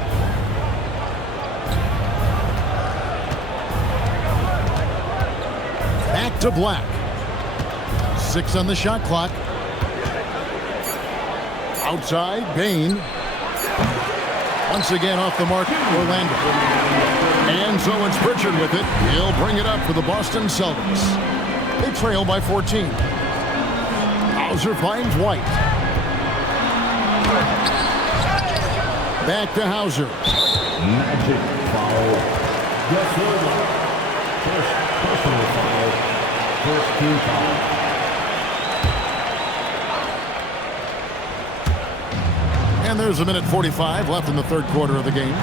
Back to Black. 6 on the shot clock. Outside, Bain. Once again off the mark, Orlando. And so it's Pritchard with it. He'll bring it up for the Boston Celtics. They trail by 14. Hauser finds White. Back to Hauser. Magic foul. Yes, first personal foul. First team foul. And there's a minute 45 left in the third quarter of the game.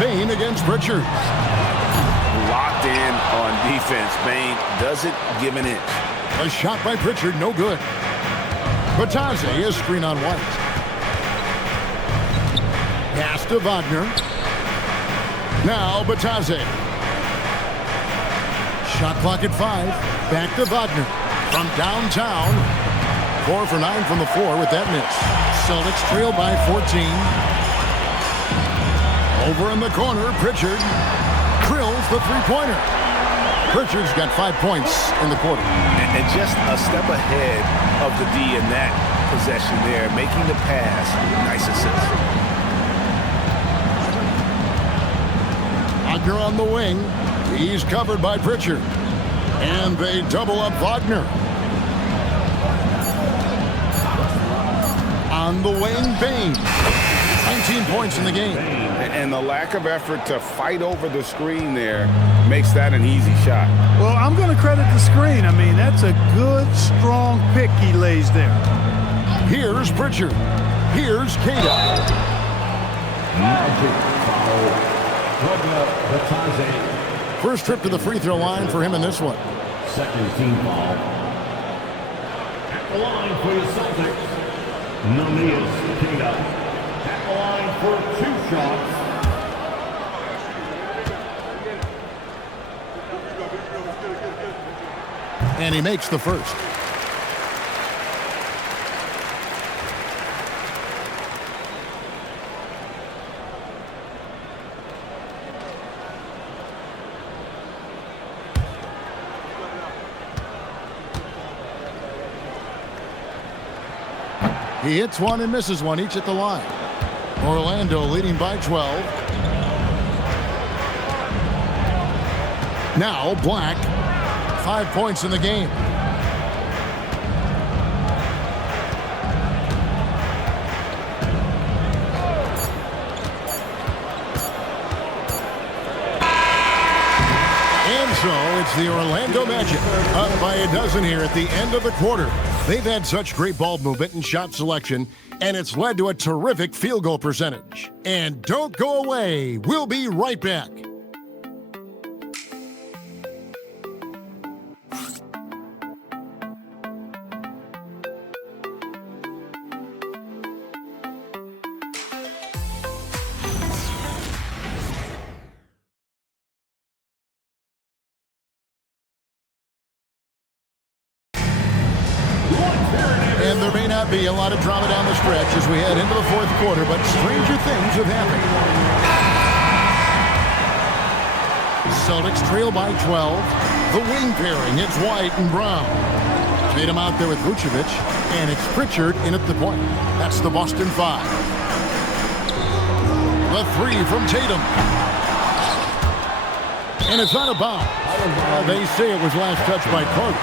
Bain against Pritchard. Locked in on defense. Bain doesn't give an inch. A shot by Pritchard, no good. Batase is screen on White. Pass to Wagner. Now Batase. Shot clock at 5. Back to Wagner. From downtown. 4 for 9 from the floor with that miss. Celtics trail by 14. Over in the corner, Pritchard drills the three-pointer. Pritchard's got 5 points in the quarter. And just a step ahead of the D in that possession there, making the pass. Nice assist. Wagner on the wing. He's covered by Pritchard. And they double up Wagner. On the wing, Bain. 19 points in the game. And the lack of effort to fight over the screen there makes that an easy shot. Well, I'm going to credit the screen. I mean, that's a good, strong pick he lays there. Here's Pritchard. Here's Keita. Magic foul. Batase. First trip to the free throw line for him in this one. Second team foul. At the line for the Celtics. Namias Keita. At the line for 2 shots. And he makes the first. He hits one and misses one, each at the line. Orlando leading by 12. Now Black, 5 points in the game. And so it's the Orlando Magic up by a dozen here at the end of the quarter. They've had such great ball movement and shot selection, and it's led to a terrific field goal percentage. And don't go away. We'll be right back. And there may not be a lot of drama down the stretch as we head into the fourth quarter, but stranger things have happened. Celtics trail by 12. The wing pairing, it's White and Brown. Tatum out there with Vucevic, and it's Pritchard in at the point. That's the Boston 5. The 3 from Tatum. And it's out of bounds. They say it was last touched by Carter.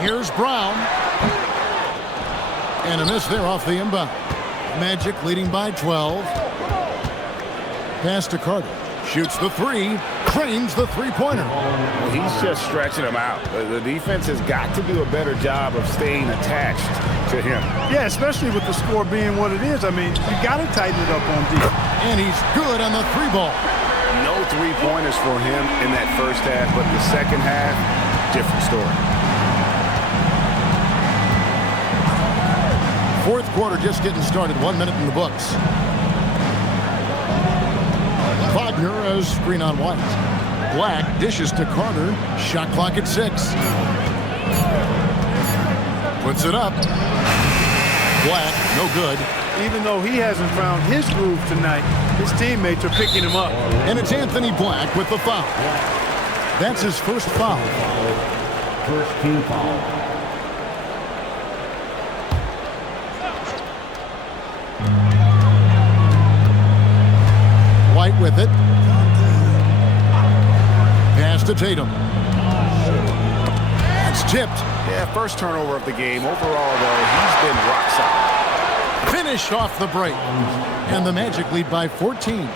Here's Brown. And a miss there off the inbound. Magic leading by 12. Pass to Carter. Shoots the 3. Trains the three-pointer. Well, he's just stretching him out. The defense has got to do a better job of staying attached to him. Yeah, especially with the score being what it is. I mean, you got to tighten it up on defense. And he's good on the 3-ball. No three-pointers for him in that first half, but the second half, different story. Fourth quarter just getting started. 1 minute in the books. Wagner as screen on White. Black dishes to Carter. Shot clock at 6. Puts it up. Black, no good. Even though he hasn't found his groove tonight, his teammates are picking him up. And it's Anthony Black with the foul. That's his first foul. First team foul. White with it. Pass to Tatum. That's tipped. Yeah, first turnover of the game. Overall, though, he's been rock solid. Finished off the break. And the Magic lead by 14.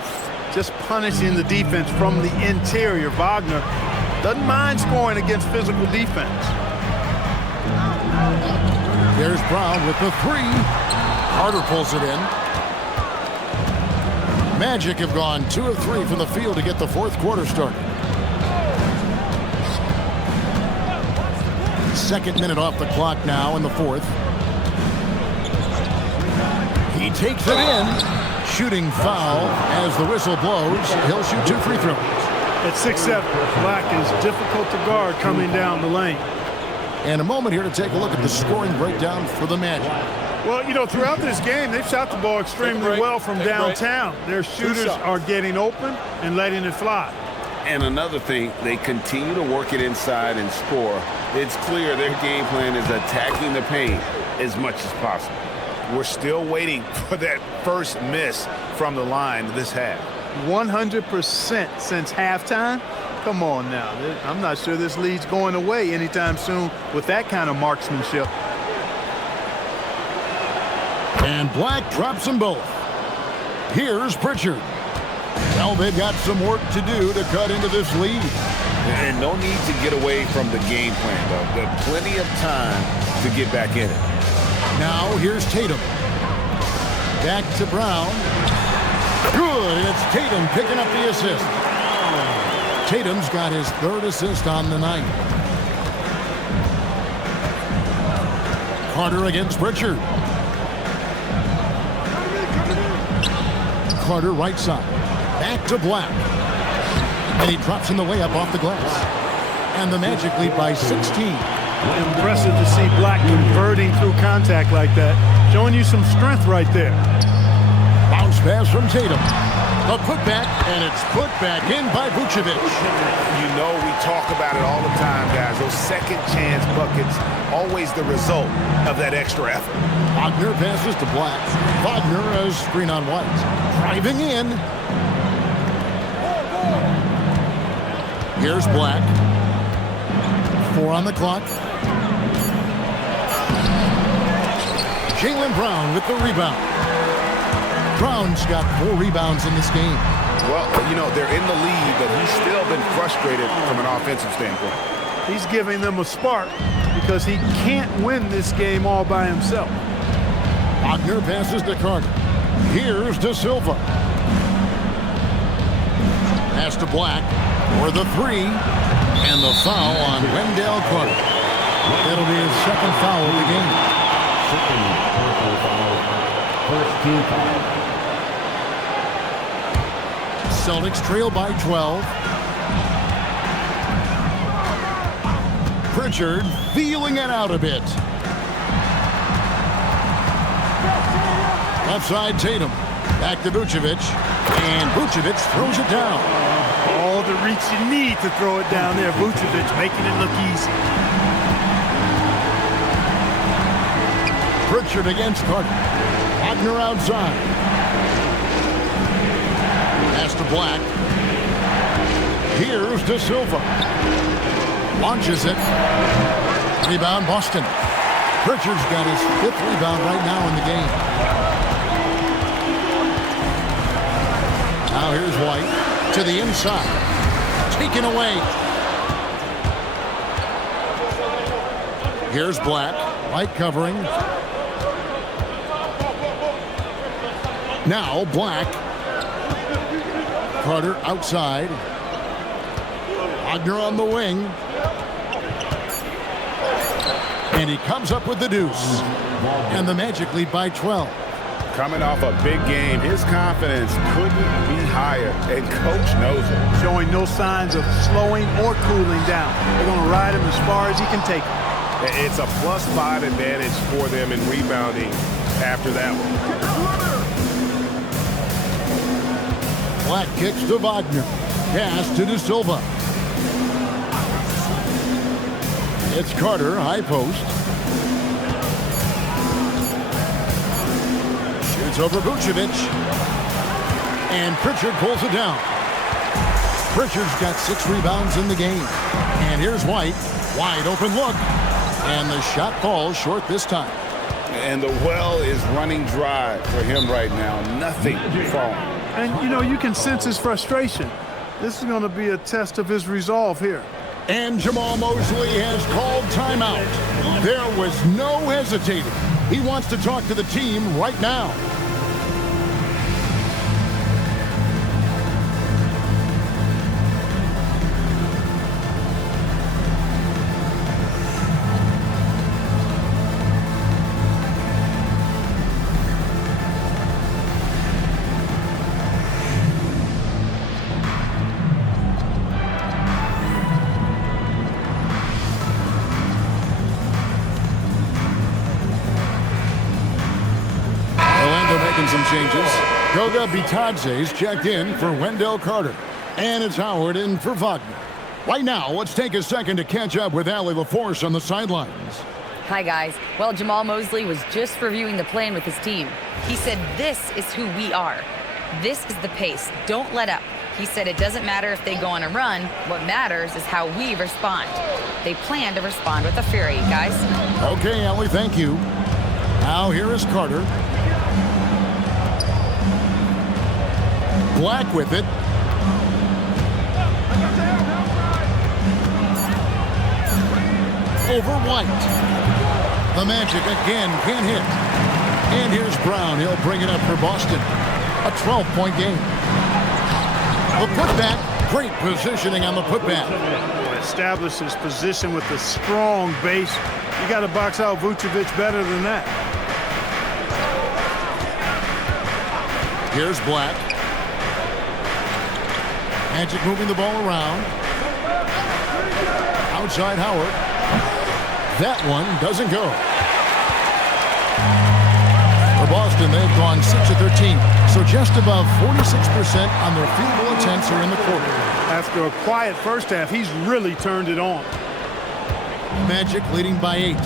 Just punishing the defense from the interior. Wagner doesn't mind scoring against physical defense. There's Brown with the 3. Carter pulls it in. Magic have gone 2 of 3 from the field to get the fourth quarter started. Second minute off the clock now in the fourth. He takes it in. Shooting foul as the whistle blows. He'll shoot 2 free throws. At 6'7", Black is difficult to guard coming down the lane. And a moment here to take a look at the scoring breakdown for the Magic. Well, you know, throughout this game, they've shot the ball extremely well from downtown. Their shooters are getting open and letting it fly. And another thing, they continue to work it inside and score. It's clear their game plan is attacking the paint as much as possible. We're still waiting for that first miss from the line this half. 100% since halftime? Come on now. I'm not sure this lead's going away anytime soon with that kind of marksmanship. And Black drops them both. Here's Pritchard. Well, they've got some work to do to cut into this lead. And no need to get away from the game plan, though. There's plenty of time to get back in it. Now here's Tatum. Back to Brown. Good, and it's Tatum picking up the assist. Tatum's got his 3rd assist on the night. Carter against Pritchard. Carter right side. Back to Black. And he drops in the layup off the glass. And the Magic lead by 16. Impressive to see Black converting through contact like that. Showing you some strength right there. Bounce pass from Tatum. The putback, and it's put back in by Vucevic. You know we talk about it all the time, guys. Those second chance buckets, always the result of that extra effort. Wagner passes to Black. Wagner as screen on White. Driving in. Here's Black. 4 on the clock. Jaylen Brown with the rebound. Brown's got 4 rebounds in this game. Well, you know, they're in the lead, but he's still been frustrated from an offensive standpoint. He's giving them a spark because he can't win this game all by himself. Wagner passes to Carter. Here's De Silva. Pass to Black for the 3. And the foul on Wendell Carter. That'll be his 2nd foul of the game. First team foul. Celtics trail by 12. Pritchard feeling it out a bit. Left side Tatum. Back to Vucevic. And Vucevic throws it down. All the reach you need to throw it down there. Vucevic making it look easy. Pritchard against Carter. Wagner outside. Pass to Black. Here's De Silva. Launches it. Rebound Boston. Pritchard's got his 5th rebound right now in the game. Now here's White to the inside. Taken away. Here's Black. White covering. Now Black. Carter outside. Wagner on the wing. And he comes up with the deuce. And the Magic lead by 12. Coming off a big game, his confidence couldn't be higher, and coach knows it. Showing no signs of slowing or cooling down. They're going to ride him as far as he can take him. It's a +5 advantage for them in rebounding after that one. Black kicks to Wagner. Pass to De Silva. It's Carter, high post. Shoots over Vucevic. And Pritchard pulls it down. Pritchard's got 6 rebounds in the game. And here's White. Wide open look. And the shot falls short this time. And the well is running dry for him right now. Nothing falling. And, you know, you can sense his frustration. This is going to be a test of his resolve here. And Jamal Mosley has called timeout. There was no hesitating. He wants to talk to the team right now. Some changes. Goga Bitadze's checked in for Wendell Carter. And it's Howard in for Wagner. Right now, let's take a second to catch up with Allie LaForce on the sidelines. Hi, guys. Well, Jamal Mosley was just reviewing the plan with his team. He said, "This is who we are. This is the pace. Don't let up." He said it doesn't matter if they go on a run. What matters is how we respond. They plan to respond with a fury, guys. Okay, Allie, thank you. Now here is Carter. Black with it. Over White. The Magic again can't hit. And here's Brown. He'll bring it up for Boston. A 12-point game. The putback. Great positioning on the putback. Establishes position with a strong base. You got to box out Vucevic better than that. Here's Black. Magic moving the ball around. Outside Howard. That one doesn't go. For Boston, they've gone 6 of 13. So just above 46% on their field goal attempts are in the quarter. After a quiet first half, he's really turned it on. Magic leading by 8.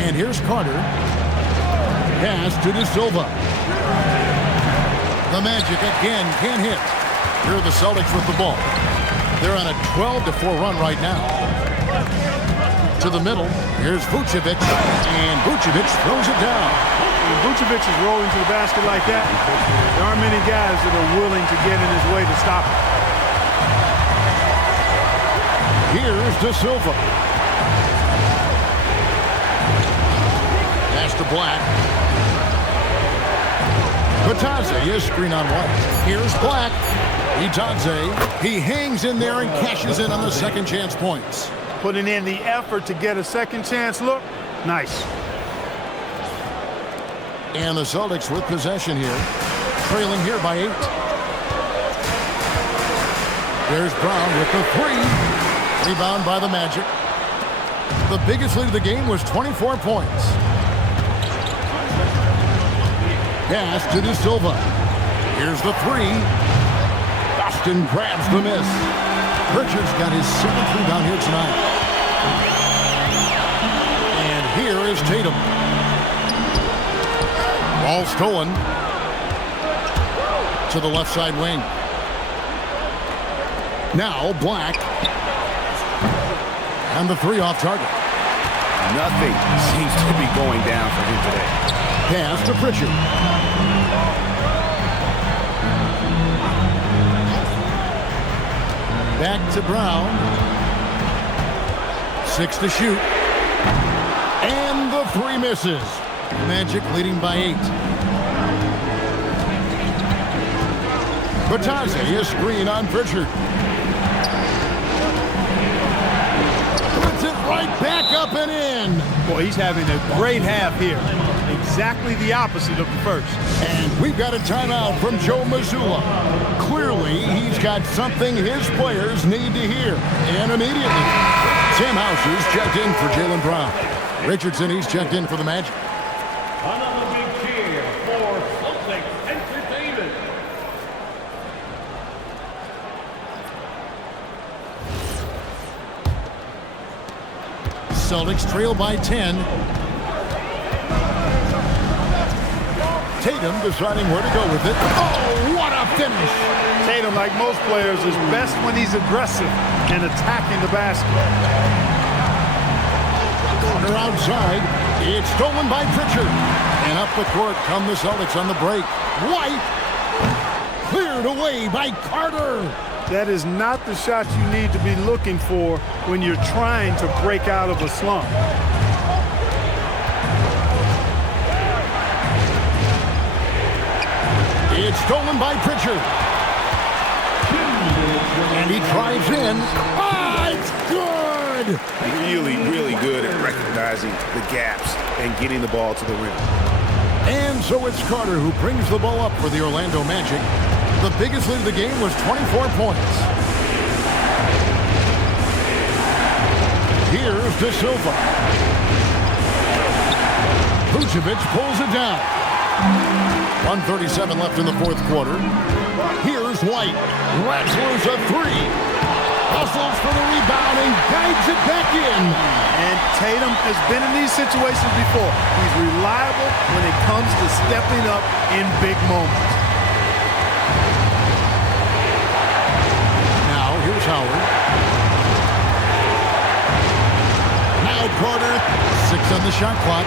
And here's Carter. Pass to De Silva. The Magic again can't hit. Here are the Celtics with the ball. They're on a 12-4 run right now. To the middle. Here's Vucevic. And Vucevic throws it down. When Vucevic is rolling to the basket like that, there aren't many guys that are willing to get in his way to stop him. Here's De Silva. Pass to Black. Bitadze is screen on White. Here's Black. Bitadze. He hangs in there and cashes in on the second chance points. Putting in the effort to get a second chance look. Nice. And the Celtics with possession here. trailing here by 8. There's Brown with the 3. Rebound by the Magic. The biggest lead of the game was 24 points. Pass to De Silva. Here's the 3. Boston grabs the miss. Richards got his 7th rebound here tonight. And here is Tatum. Ball stolen to the left side wing. Now Black. And the 3 off target. Nothing seems to be going down for him today. Pass to Pritchard. Back to Brown. 6 to shoot. And the 3 misses. Magic leading by 8. Batazzi, a screen on Pritchard. Puts it right back up and in. Boy, he's having a great half here. Exactly the opposite of the first. And we've got a timeout from Joe Mazzulla. Clearly, he's got something his players need to hear. And immediately, Tim Houser's checked in for Jaylen Brown. Richardson, he's checked in for the Magic. Another big cheer for Celtics Entertainment. Celtics trail by 10. Tatum deciding where to go with it. Oh, what a finish! Tatum, like most players, is best when he's aggressive and attacking the basket. Corner outside. It's stolen by Pritchard. And up the court come the Celtics on the break. White cleared away by Carter. That is not the shot you need to be looking for when you're trying to break out of a slump. It's stolen by Pritchard. And he drives in. Ah, it's good! Really, really good at recognizing the gaps and getting the ball to the rim. And so it's Carter who brings the ball up for the Orlando Magic. The biggest lead of the game was 24 points. Here's De Silva. Vucevic pulls it down. 1:37 left in the fourth quarter. Here's White. Lets loose a 3. Hustles for the rebound and guides it back in. And Tatum has been in these situations before. He's reliable when it comes to stepping up in big moments. Now, here's Howard. Now Carter. 6 on the shot clock.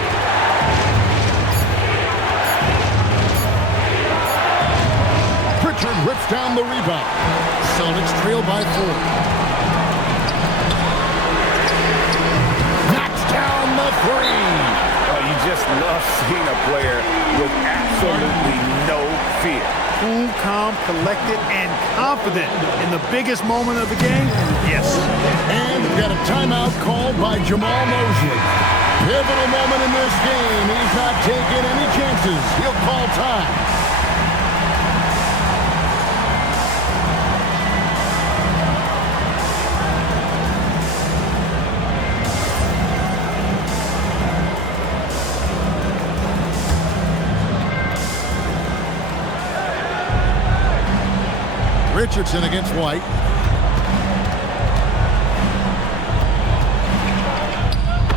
Pritchard rips down the rebound. Celtics trail by 4. Knocks down the 3. Oh, you just love seeing a player with absolutely no fear. Cool, calm, collected, and confident in the biggest moment of the game? Yes. And we've got a timeout called by Jamal Mosley. Pivotal moment in this game. He's not taking any chances. He'll call time. Richardson against White.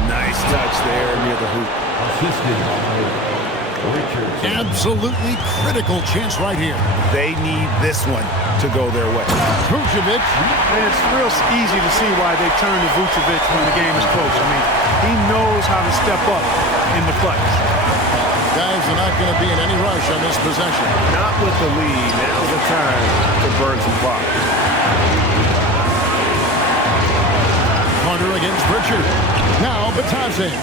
Nice touch there near the hoop. Assisted by Richardson. Absolutely critical chance right here. They need this one to go their way. Vucevic. And it's real easy to see why they turn to Vucevic when the game is close. I mean, he knows how to step up in the clutch. Guys are not going to be in any rush on this possession. Not with the lead. Now's the time to burn some clock. Carter against Pritchard. Now Batazzi.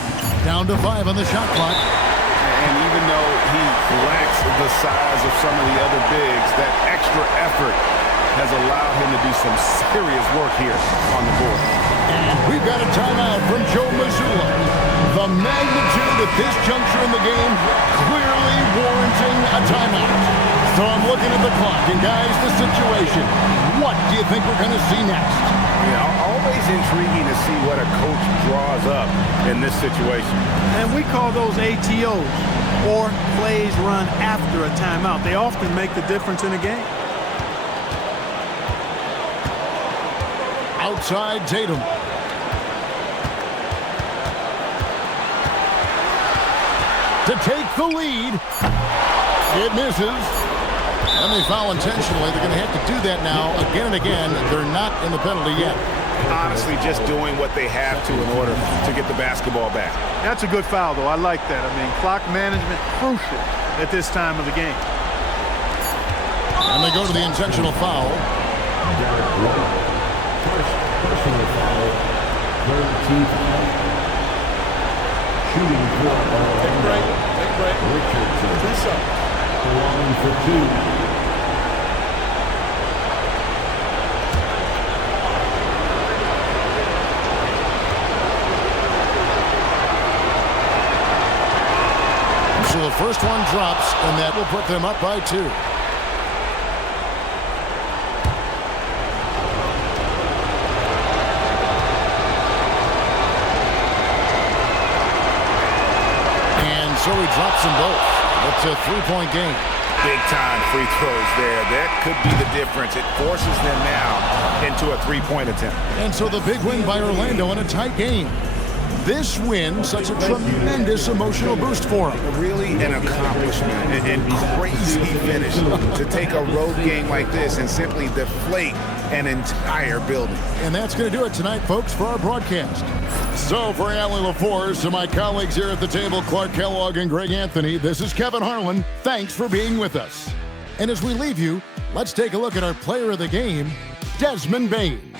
Down to 5 on the shot clock. And even though he lacks the size of some of the other bigs, that extra effort has allowed him to do some serious work here on the board. And we've got a timeout from Joe Mazzulla. The magnitude at this juncture in the game clearly warranting a timeout. So I'm looking at the clock, and guys, the situation. What do you think we're going to see next? Yeah, always intriguing to see what a coach draws up in this situation. And we call those ATOs, or plays run after a timeout. They often make the difference in a game. Outside Tatum. To take the lead. It misses. And they foul intentionally. They're going to have to do that now again and again. They're not in the penalty yet. Honestly, just doing what they have to in order to get the basketball back. That's a good foul, though. I like that. I mean, clock management crucial at this time of the game. And they go to the intentional foul. Personal foul. Third team foul. Shooting for Take a break. Take a break. Richardson. 2 shots. Line for 2. So the first one drops, and that will put them up by 2. And so he drops them both. It's a 3-point game. Big-time free throws there. That could be the difference. It forces them now into a 3-point attempt. And so the big win by Orlando in a tight game. This win, such a tremendous emotional boost for him. Really an accomplishment and crazy finish to take a road game like this and simply deflate an entire building. And that's going to do it tonight, folks, for our broadcast. So for Allie LaForce and my colleagues here at the table, Clark Kellogg and Greg Anthony, this is Kevin Harlan. Thanks for being with us. And as we leave you, let's take a look at our player of the game, Desmond Bane.